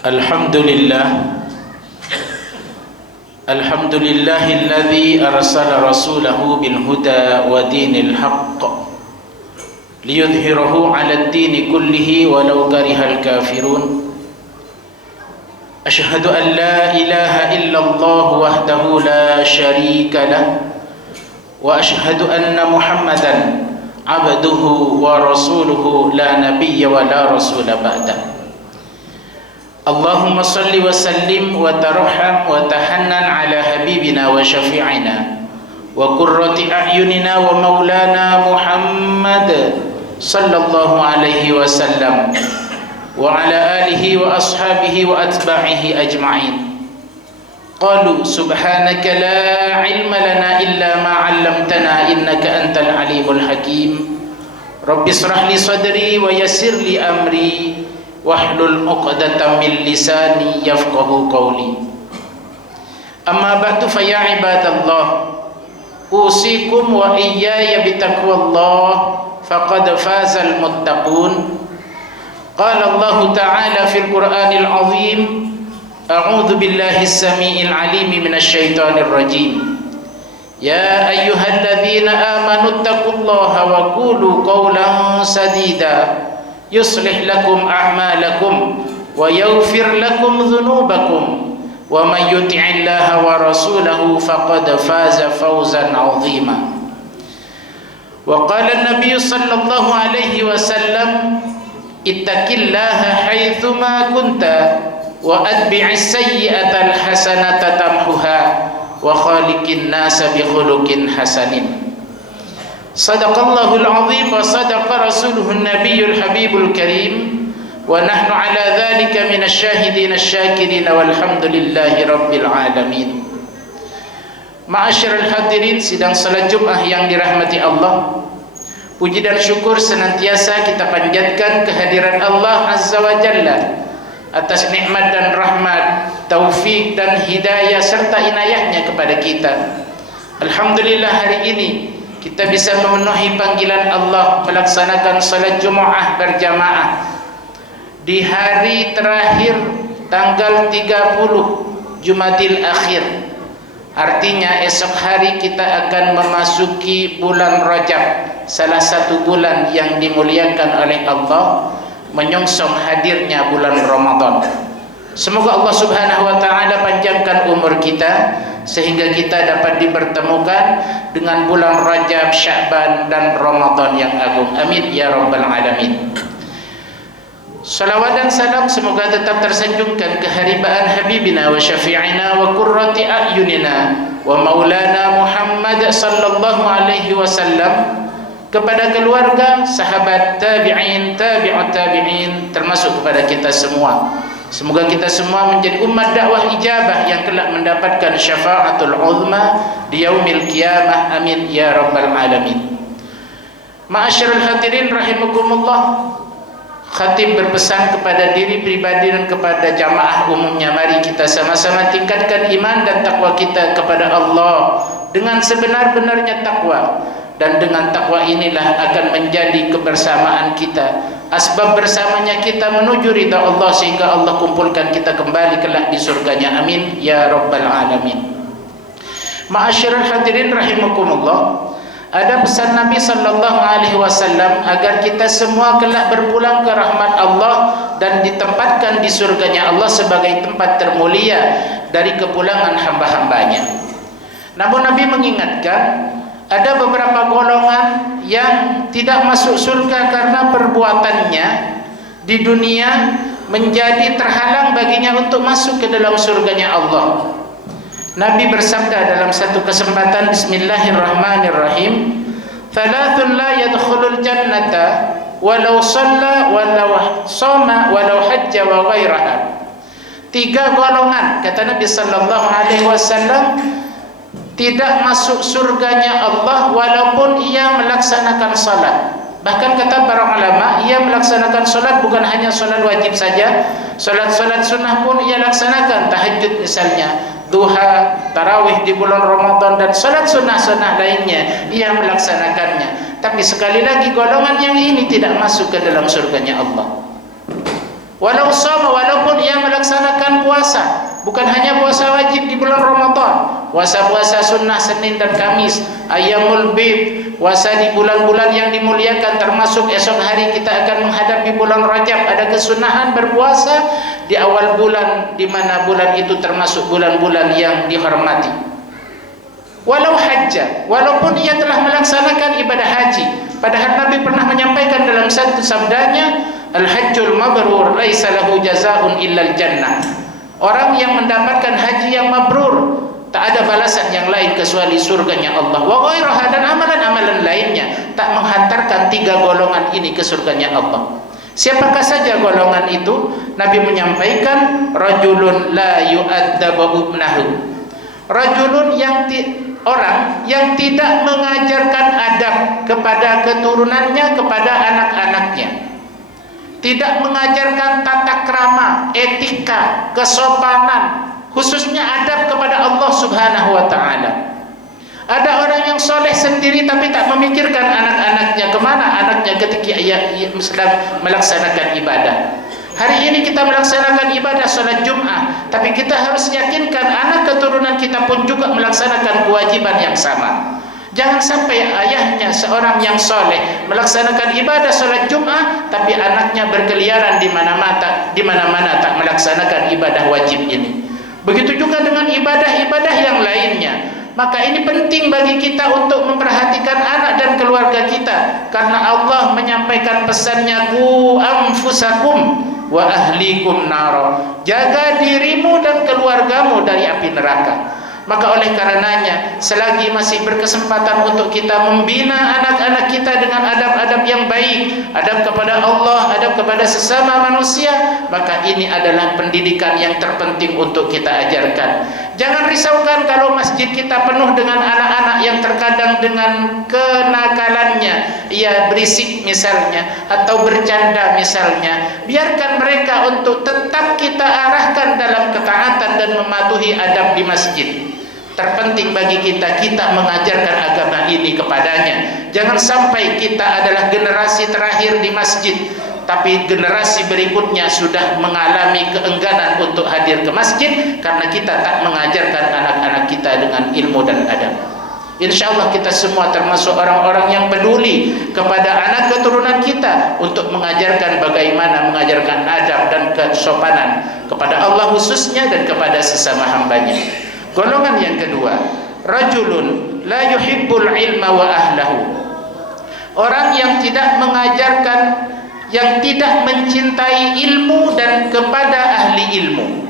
Alhamdulillah, alhamdulillahilladzi arsala rasulahu bil huda wa dinil haqq liyudhhirahu 'alad dini kullihi walau karihal kafirun. Asyhadu an la ilaha illallah wahdahu la syarika lah wa asyhadu anna Muhammadan abduhu wa rasuluhu la nabiyya wa la rasula ba'dah. Allahumma salli wa sallim wa tarham wa tahannan ala habibina wa syafi'ina wa qurrati a'yunina wa maulana Muhammad sallallahu alaihi wasallam wa ala alihi wa ashabihi wa atba'ihi ajma'in. Qalu subhanaka la ilma lana illa ma 'allamtana innaka antal alimul hakim. Rabbi israh li sadri wa yassir li amri wahlul 'uqdatam min lisani yafqahu qawli. Amma ba'du fa ya ibadallah, usikum wa iyaya bitaqwallah faqad fazal muttaqun. Qala Allah ta'ala fil Qur'anil 'azim, a'udzu billahi as-sami'il 'alim minasy syaithanir rajim. Ya ayyuhalladzina amanu taqullaha wa qulu qawlan sadida yuslih lakum a'malakum wa yaghfir lakum dhunubakum wa man yuti'illaha wa rasulahu faqad faza fawzan 'azima. Wa qala an-nabiy sallallahu alaihi wasallam, ittaqillaha haitsu ma kunta wa atbi'is sayyi'ata al-hasanata tamhuha wa khaliqin nasa bi khuluqin hasanin. Sadaqallahul azim wa sadaqa rasuluhun nabiyyul habibul karim wa nahnu ala dhalika minasy syahidin asy-syakirin walhamdulillahi rabbil alamin. Ma'asyiral hadirin sidang salat Jumat yang dirahmati Allah, puji dan syukur senantiasa kita panjatkan kehadiran Allah Azza wa Jalla atas nikmat dan rahmat, taufik dan hidayah serta inayahnya kepada kita. Alhamdulillah, hari ini kita bisa memenuhi panggilan Allah melaksanakan salat Jumaah berjamaah di hari terakhir tanggal 30 Jumadil Akhir. Artinya esok hari kita akan memasuki bulan Rajab, salah satu bulan yang dimuliakan oleh Allah, menyongsong hadirnya bulan Ramadan. Semoga Allah Subhanahu wa taala panjangkan umur kita sehingga kita dapat dipertemukan dengan bulan Rajab, Sya'ban dan Ramadan yang agung. Amin ya rabbal alamin. Salawat dan salam semoga tetap tersanjungkan keharibaan habibina wa syafi'ina wa qurrati a'yunina wa maulana Muhammad sallallahu alaihi wasallam kepada keluarga, sahabat, tabi'in, tabi'ut tabi'in, termasuk kepada kita semua. Semoga kita semua menjadi umat dakwah ijabah yang kelak mendapatkan syafaatul uzma di yaumil qiyamah. Amin ya rabbal alamin. Ma'asyiral hadirin rahimakumullah, khatib berpesan kepada diri pribadi dan kepada jamaah umumnya, mari kita sama-sama tingkatkan iman dan takwa kita kepada Allah dengan sebenar-benarnya takwa. Dan dengan takwa inilah akan menjadi kebersamaan kita, asbab bersamanya kita menuju ridha Allah, sehingga Allah kumpulkan kita kembali kelak di surganya. Amin ya rabbal alamin. Ma'asyiral hadirin rahimakumullah, ada pesan Nabi sallallahu alaihi wasallam agar kita semua kelak berpulang ke rahmat Allah dan ditempatkan di surganya Allah sebagai tempat termulia dari kepulangan hamba-hambanya. Namun Nabi mengingatkan, ada beberapa golongan yang tidak masuk surga karena perbuatannya di dunia menjadi terhalang baginya untuk masuk ke dalam surganya Allah. Nabi bersabda dalam satu kesempatan, bismillahirrahmanirrahim, thalathun la yadkhulul jannata walau shalla walau shoma walau hajja wa ghairaha. Tiga golongan, kata Nabi sallallahu alaihi wasallam, tidak masuk surganya Allah walaupun ia melaksanakan salat. Bahkan kata para ulama, ia melaksanakan salat bukan hanya salat wajib saja, salat-salat sunnah pun ia laksanakan, tahajud misalnya, duha, tarawih di bulan Ramadan dan salat sunnah-sunnah lainnya ia melaksanakannya. Tapi sekali lagi golongan yang ini tidak masuk ke dalam surganya Allah. Walau sama, walaupun ia melaksanakan melaksanakan puasa, bukan hanya puasa wajib di bulan Ramadan, puasa-puasa sunnah Senin dan Kamis, Ayyamul Bid, puasa di bulan-bulan yang dimuliakan, termasuk esok hari kita akan menghadapi bulan Rajab. Ada kesunahan berpuasa di awal bulan, di mana bulan itu termasuk bulan-bulan yang dihormati. Walau hajjah, walaupun ia telah melaksanakan ibadah haji, padahal Nabi pernah menyampaikan dalam satu sabdanya, al-hajjul mabrur laisa lahu jazaa'un illal jannah. Orang yang mendapatkan haji yang mabrur, tak ada balasan yang lain kecuali surganya Allah. Wa ghairaha, dan amalan-amalan lainnya tak menghantarkan tiga golongan ini ke surganya Allah. Siapakah saja golongan itu? Nabi menyampaikan, rajulun la yu'addabu ibnahu. Rajulun orang yang tidak mengajarkan adab kepada keturunannya, kepada anak-anaknya, tidak mengajarkan tata krama, etika, kesopanan, khususnya adab kepada Allah Subhanahu wa ta'ala. Ada orang yang soleh sendiri tapi tak memikirkan anak-anaknya, kemana anaknya ketika ia sedang melaksanakan ibadah. Hari ini kita melaksanakan ibadah salat Jumat, tapi kita harus yakinkan anak keturunan kita pun juga melaksanakan kewajiban yang sama. Jangan sampai ayahnya seorang yang soleh melaksanakan ibadah salat Jumat, tapi anaknya berkeliaran di mana-mana tak melaksanakan ibadah wajib ini. Begitu juga dengan ibadah-ibadah yang lainnya. Maka ini penting bagi kita untuk memperhatikan anak dan keluarga kita, karena Allah menyampaikan pesannya, qu anfusakum wa ahlikum naro. Jaga dirimu dan keluargamu dari api neraka. Maka oleh karenanya, selagi masih berkesempatan untuk kita membina anak-anak kita dengan adab-adab yang baik, adab kepada Allah, adab kepada sesama manusia, maka ini adalah pendidikan yang terpenting untuk kita ajarkan. Jangan risaukan kalau masjid kita penuh dengan anak-anak yang terkadang dengan kenakalannya, ia berisik misalnya, atau bercanda misalnya. Biarkan mereka untuk tetap kita arahkan dalam ketaatan dan mematuhi adab di masjid. Terpenting bagi kita mengajarkan agama ini kepadanya. Jangan sampai kita adalah generasi terakhir di masjid, tapi generasi berikutnya sudah mengalami keengganan untuk hadir ke masjid karena kita tak mengajarkan anak-anak kita dengan ilmu dan adab. Insya Allah kita semua termasuk orang-orang yang peduli kepada anak keturunan kita untuk mengajarkan bagaimana mengajarkan adab dan kesopanan kepada Allah khususnya dan kepada sesama hambanya. Golongan yang kedua, rajulun la yuhibbul ilma wa ahlahu. Orang yang tidak mengajarkan, yang tidak mencintai ilmu dan kepada ahli ilmu.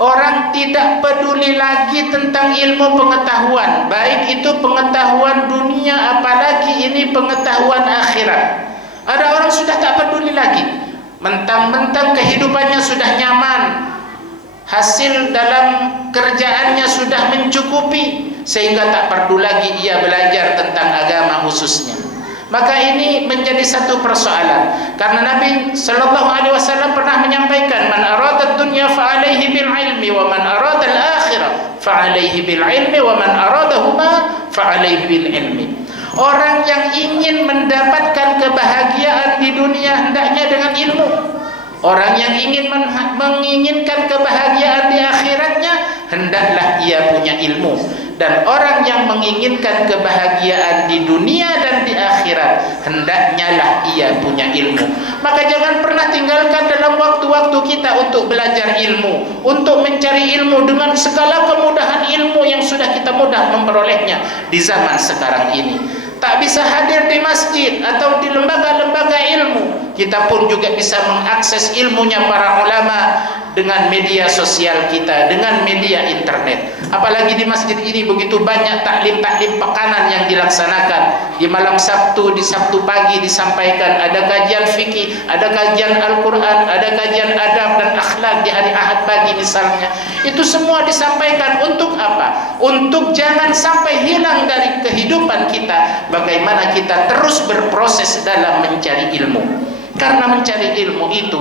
Orang tidak peduli lagi tentang ilmu pengetahuan, baik itu pengetahuan dunia apalagi ini pengetahuan akhirat. Ada orang sudah tak peduli lagi, mentang-mentang kehidupannya sudah nyaman, hasil dalam kerjaannya sudah mencukupi, sehingga tak perlu lagi ia belajar tentang agama khususnya. Maka ini menjadi satu persoalan, karena Nabi sallallahu alaihi wasallam pernah menyampaikan, man arada dunya fa alaihi bil ilmi wa man arada al akhirah fa alaihi bil ilmi wa man aradahuma fa alaihi bil ilmi. Orang yang ingin mendapatkan kebahagiaan di dunia hendaknya dengan ilmu. Orang yang ingin menginginkan kebahagiaan di akhiratnya hendaklah ia punya ilmu. Dan orang yang menginginkan kebahagiaan di dunia dan di akhirat hendaknya lah ia punya ilmu. Maka jangan pernah tinggalkan dalam waktu-waktu kita untuk belajar ilmu, untuk mencari ilmu dengan segala kemudahan ilmu yang sudah kita mudah memperolehnya di zaman sekarang ini. Tak bisa hadir di masjid atau di lembaga-lembaga ilmu, kita pun juga bisa mengakses ilmunya para ulama dengan media sosial kita, dengan media internet. Apalagi di masjid ini begitu banyak taklim-taklim pekanan yang dilaksanakan. Di malam Sabtu, di Sabtu pagi disampaikan, ada kajian fikih, ada kajian Al-Quran, ada kajian adab dan akhlak di hari Ahad pagi misalnya. Itu semua disampaikan untuk apa? Untuk jangan sampai hilang dari kehidupan kita, bagaimana kita terus berproses dalam mencari ilmu. Karena mencari ilmu itu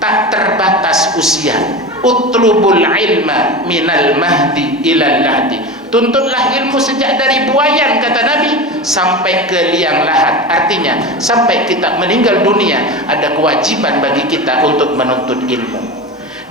tak terbatas usia. Utlubul ilma minal mahdi ilal lahdi. Tuntutlah ilmu sejak dari buayan, kata Nabi, sampai ke liang lahat. Artinya sampai kita meninggal dunia ada kewajiban bagi kita untuk menuntut ilmu.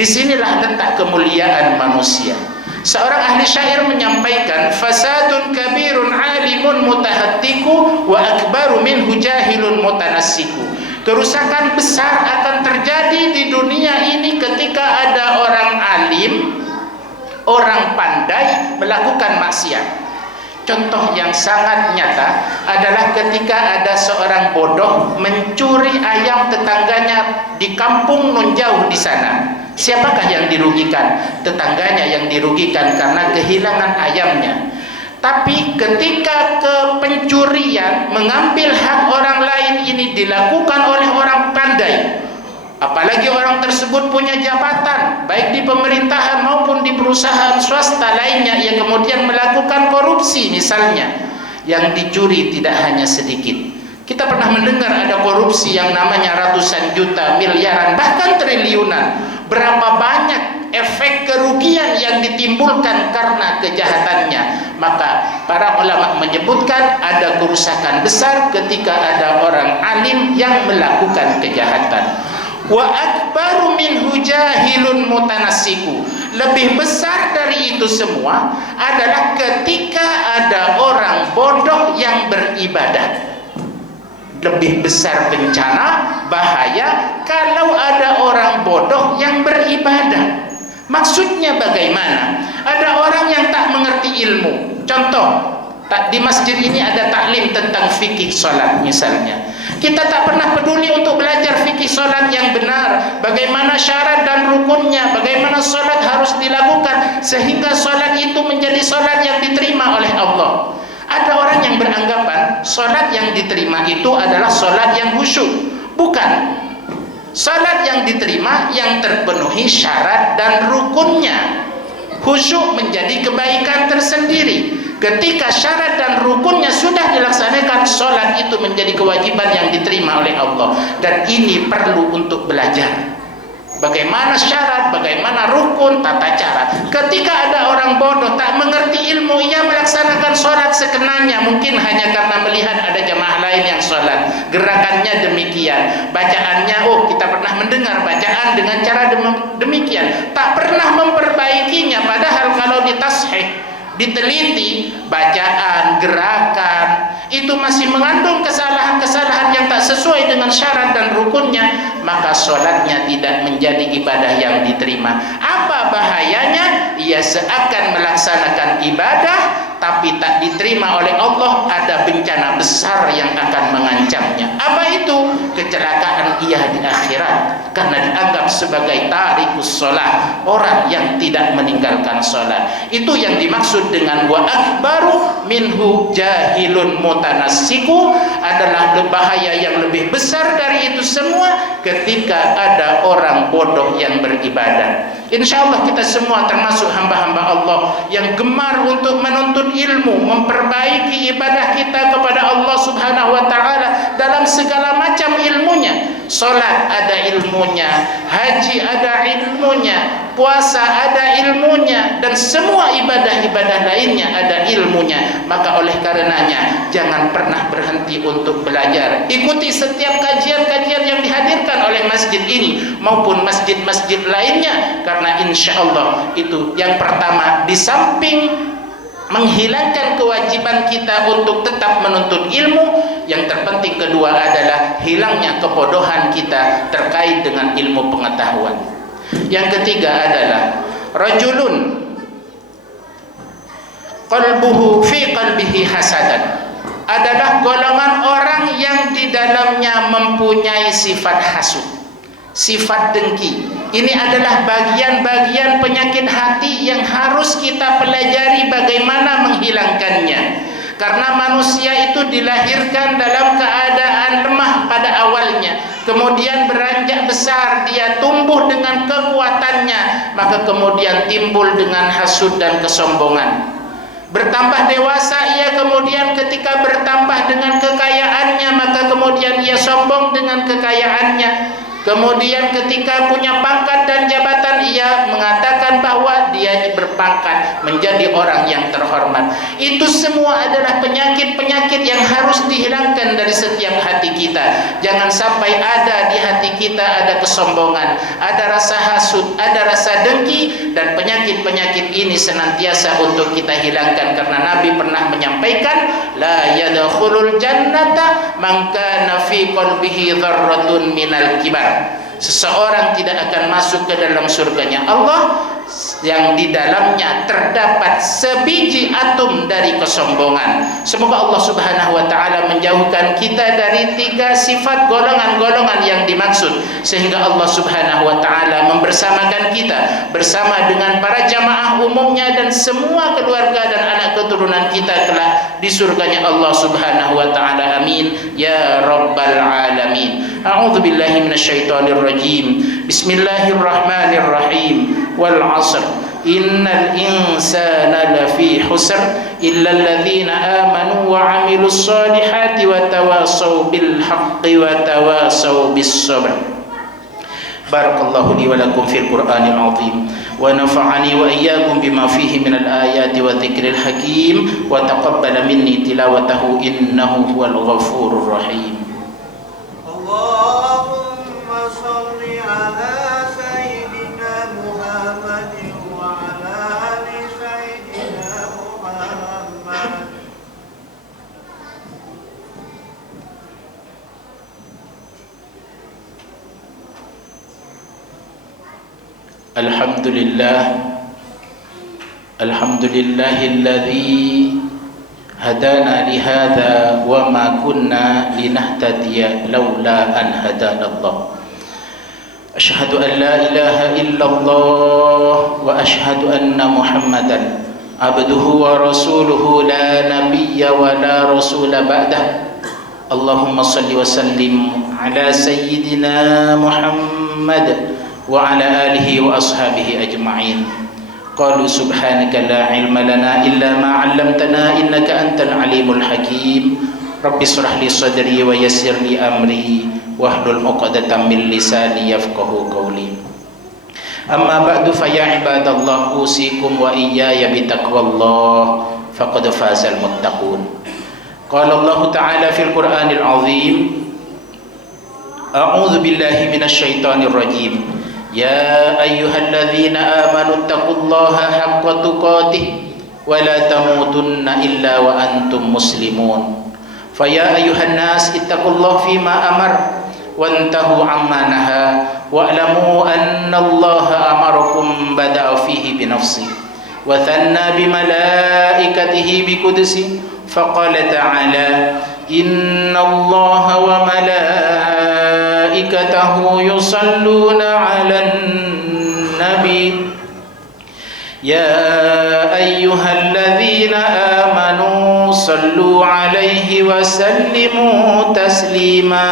Disinilah letak kemuliaan manusia. Seorang ahli syair menyampaikan, fasadun kabirun alimun mutahattiku wa akbaru minhu jahilun mutanassiku. Kerusakan besar akan terjadi di dunia ini ketika ada orang alim, orang pandai melakukan maksiat. Contoh yang sangat nyata adalah ketika ada seorang bodoh mencuri ayam tetangganya di kampung non jauh di sana. Siapakah yang dirugikan? Tetangganya yang dirugikan karena kehilangan ayamnya. Tapi ketika pencurian mengambil hak orang lain ini dilakukan oleh orang pandai, apalagi orang tersebut punya jabatan baik di pemerintahan maupun di perusahaan swasta lainnya, yang kemudian melakukan korupsi misalnya, yang dicuri tidak hanya sedikit. Kita pernah mendengar ada korupsi yang namanya ratusan juta, miliaran, bahkan triliunan. Berapa banyak efek kerugian yang ditimbulkan karena kejahatannya. Maka para ulama menyebutkan ada kerusakan besar ketika ada orang alim yang melakukan kejahatan. Wa akbaru minhu jahilun mutanassiku. Lebih besar dari itu semua adalah ketika ada orang bodoh yang beribadah. Lebih besar bencana, bahaya kalau ada orang bodoh yang beribadah. Maksudnya bagaimana? Ada orang yang tak mengerti ilmu. Contoh, di masjid ini ada taklim tentang fikih solat misalnya. Kita tak pernah peduli untuk belajar fikih solat yang benar, bagaimana syarat dan rukunnya, bagaimana solat harus dilakukan sehingga solat itu menjadi solat yang diterima oleh Allah. Ada orang yang beranggapan solat yang diterima itu adalah solat yang khusyuk. Bukan. Solat yang diterima yang terpenuhi syarat dan rukunnya. Khusyuk menjadi kebaikan tersendiri. Ketika syarat dan rukunnya sudah dilaksanakan, solat itu menjadi kewajiban yang diterima oleh Allah. Dan ini perlu untuk belajar. Bagaimana syarat, bagaimana rukun, tata cara. Ketika ada orang bodoh tak mengerti ilmu, ia melaksanakan sholat sekenanya, mungkin hanya karena melihat ada jamaah lain yang sholat, gerakannya demikian, bacaannya, kita pernah mendengar bacaan dengan cara demikian, tak pernah memperbaikinya. Padahal kalau ditashih, diteliti, bacaan, gerakan itu masih mengandung kesalahan-kesalahan yang tak sesuai dengan syarat dan rukunnya, maka sholatnya tidak menjadi ibadah yang diterima. Apa bahayanya? Ia seakan melaksanakan ibadah tapi tak diterima oleh Allah. Ada bencana besar yang akan mengancamnya. Apa itu? Kecelakaan ia di akhirat karena dianggap sebagai tarikus sholat, orang yang tidak meninggalkan sholat. Itu yang dimaksud dengan wa akbaru minhu jahilun mutanassiku, adalah bahaya yang lebih besar dari itu semua ketika ada orang bodoh yang beribadah. Insya Allah kita semua termasuk hamba-hamba Allah yang gemar untuk menuntut ilmu, memperbaiki ibadah kita kepada Allah Subhanahu wa ta'ala dalam segala macam ilmunya. Salat ada ilmunya, haji ada ilmunya, puasa ada ilmunya, dan semua ibadah-ibadah lainnya ada ilmunya. Maka oleh karenanya jangan pernah berhenti untuk belajar. Ikuti setiap kajian-kajian yang dihadirkan oleh masjid ini maupun masjid-masjid lainnya, karena insya Allah itu yang pertama, di samping menghilangkan kewajiban kita untuk tetap menuntut ilmu, yang terpenting kedua adalah hilangnya kebodohan kita terkait dengan ilmu pengetahuan. Yang ketiga adalah rajulun qalbuhu fi qalbihi hasadan, adalah golongan orang yang di dalamnya mempunyai sifat hasud, sifat dengki. Ini adalah bagian-bagian penyakit hati yang harus kita pelajari bagaimana menghilangkannya. Karena manusia itu dilahirkan dalam keadaan lemah pada awalnya, kemudian beranjak besar, dia tumbuh dengan kekuatannya, maka kemudian timbul dengan hasud dan kesombongan. Bertambah dewasa ia, kemudian ketika bertambah dengan kekayaannya, maka kemudian ia sombong dengan kekayaannya. Kemudian ketika punya pangkat dan jabatan, ia mengatakan pikiran bahwa dia berpangkat menjadi orang yang terhormat. Itu semua adalah penyakit-penyakit yang harus dihilangkan dari setiap hati kita. Jangan sampai ada di hati kita ada kesombongan, ada rasa hasud, ada rasa dengki, dan penyakit-penyakit ini senantiasa untuk kita hilangkan, karena Nabi pernah menyampaikan, la yadkhulul jannata man kana fi qalbihi dzarratun minal kibar. Seseorang tidak akan masuk ke dalam surganya Allah yang di dalamnya terdapat sebiji atom dari kesombongan. Semoga Allah Subhanahu wa taala menjauhkan kita dari 3 sifat golongan-golongan yang dimaksud, sehingga Allah Subhanahu wa taala membersamakan kita bersama dengan para jamaah umumnya dan semua keluarga dan anak keturunan kita kelak di surganya Allah Subhanahu wa taala. Amin ya rabbal alamin. A'udzu billahi minasyaitonir rajim. Bismillahirrahmanirrahim. Wal 'asr. Innal insana lafi khusr illa alladhina amanu wa 'amilus solihati wa tawasaw bil haqqi wa tawasaw bis sabr. Barakallahu li wa lakum fil Qur'anil 'azim wa nafa'ani wa iyyakum bima fihi minal ayati wa dzikril hakim wa taqabbala minni tilawatahu innahu huwal ghafurur rahim. Allahumma shalli ala sayyidina Muhammadin wa ala ali sayyidina Muhammad. Alhamdulillahilladzi hadana lihada wa ma kunna linahtadiya laula an hadana Allah. Asyhadu an la ilaha illallah wa asyhadu anna Muhammadan abduhu wa rasuluhu la nabiyya wa la rasula ba'dah. Allahumma salli wa sallim ala sayyidina Muhammad wa ala alihi wa ashabihi ajma'in. Qalu subhanaka la ilma lana illa ma 'allamtana innaka antal alimul hakim. Rabbi shrah li sadri wa yassir li amri wahlul 'uqdatam min lisani yafqahu qawli. Amma ba'du fa ya ibadallah usikum wa iyaya bitaqwallah faqad fazal muttaqun. Qala Allah ta'ala fil Qur'anil 'azim. A'udzu billahi minasy syaithanir rajim. Ya ayyuhalladzina amanu taqullaha haqqa tuqatih wa la tamutunna illa wa antum muslimun. Fa ya ayyuhan nas ittaqullaha fima amar wantahu amma naha wa'lamu anna Allaha amarakum bada'a fihi bi nafsi wa thanna bi malaikatihi bi qudsi faqala ta'ala inna Allaha wa malaikatahu yusalluna 'alan nabi ya ayyuhalladzina amanu sallu 'alaihi wa sallimu taslima.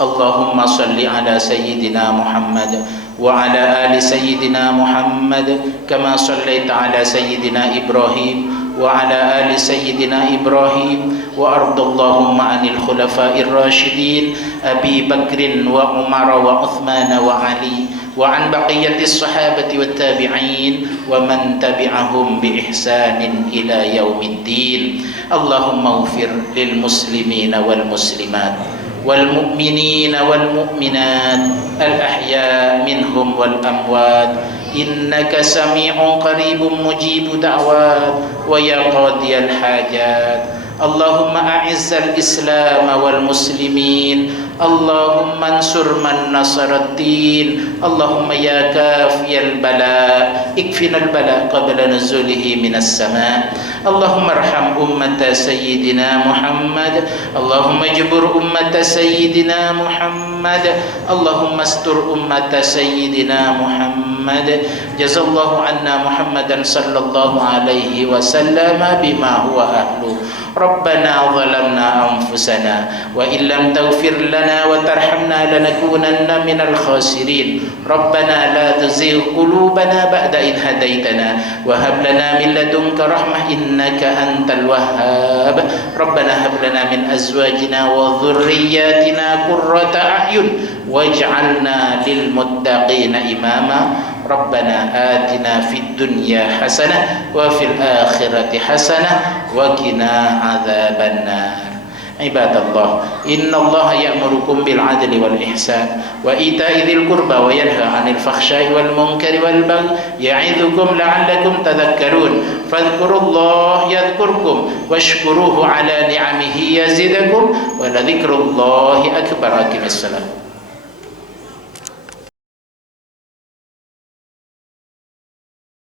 Allahumma salli ala sayyidina Muhammad wa ala ali sayyidina Muhammad kama sallaita ala sayyidina Ibrahim wa ala ali sayyidina Ibrahim wa ardallahumma anil khulafa'ir rasyidin Abi Bakrin wa Umar wa Uthman wa Ali wa an baqiyatis sahabati wat tabi'in wa man tabi'ahum bi ihsanin ila yaumiddin. Allahumma ighfir lil muslimina wal muslimat wal mu'minina wal mu'minat al ahya minhum wal amwat innaka sami'un qaribun mujibu da'wat wa ya qadiyal hajat. Allahumma a'izzal islam wal muslimin Allahumma ansur man nasaraddin Allahumma ya kafiyal bala ikfinal bala qabla nuzulihi minas sama. Allahumma arham ummata sayyidina Muhammad Allahumma jbur ummata sayyidina Muhammad Allahumma astur ummata sayyidina Muhammad. Jazallahu anna Muhammadan sallallahu alaihi wasallam bima huwa ahlu. Rabbana zalamna anfusana wa illam taghfir lana لنا وترحمنا لنكونن من الخاسرين ربنا لا تزغ قلوبنا بعد إذ هديتنا وهب لنا من لدنك رحمة إنك أنت الوهاب ربنا هب لنا من أزواجنا وذرياتنا قرة أعين واجعلنا للمتقين إماما ربنا آتنا في الدنيا حسنة وفي الآخرة حسنة وقنا عذاب النار عباد الله إن الله يأمركم بالعدل والإحسان وإيتاء ذي القربى وينهى عن الفحشاء والمنكر والبغي يعظكم لعلكم تذكرون فاذكروا الله يذكركم واشكروه على نعمه يزدكم ولذكر الله أكبر أقم الصلاة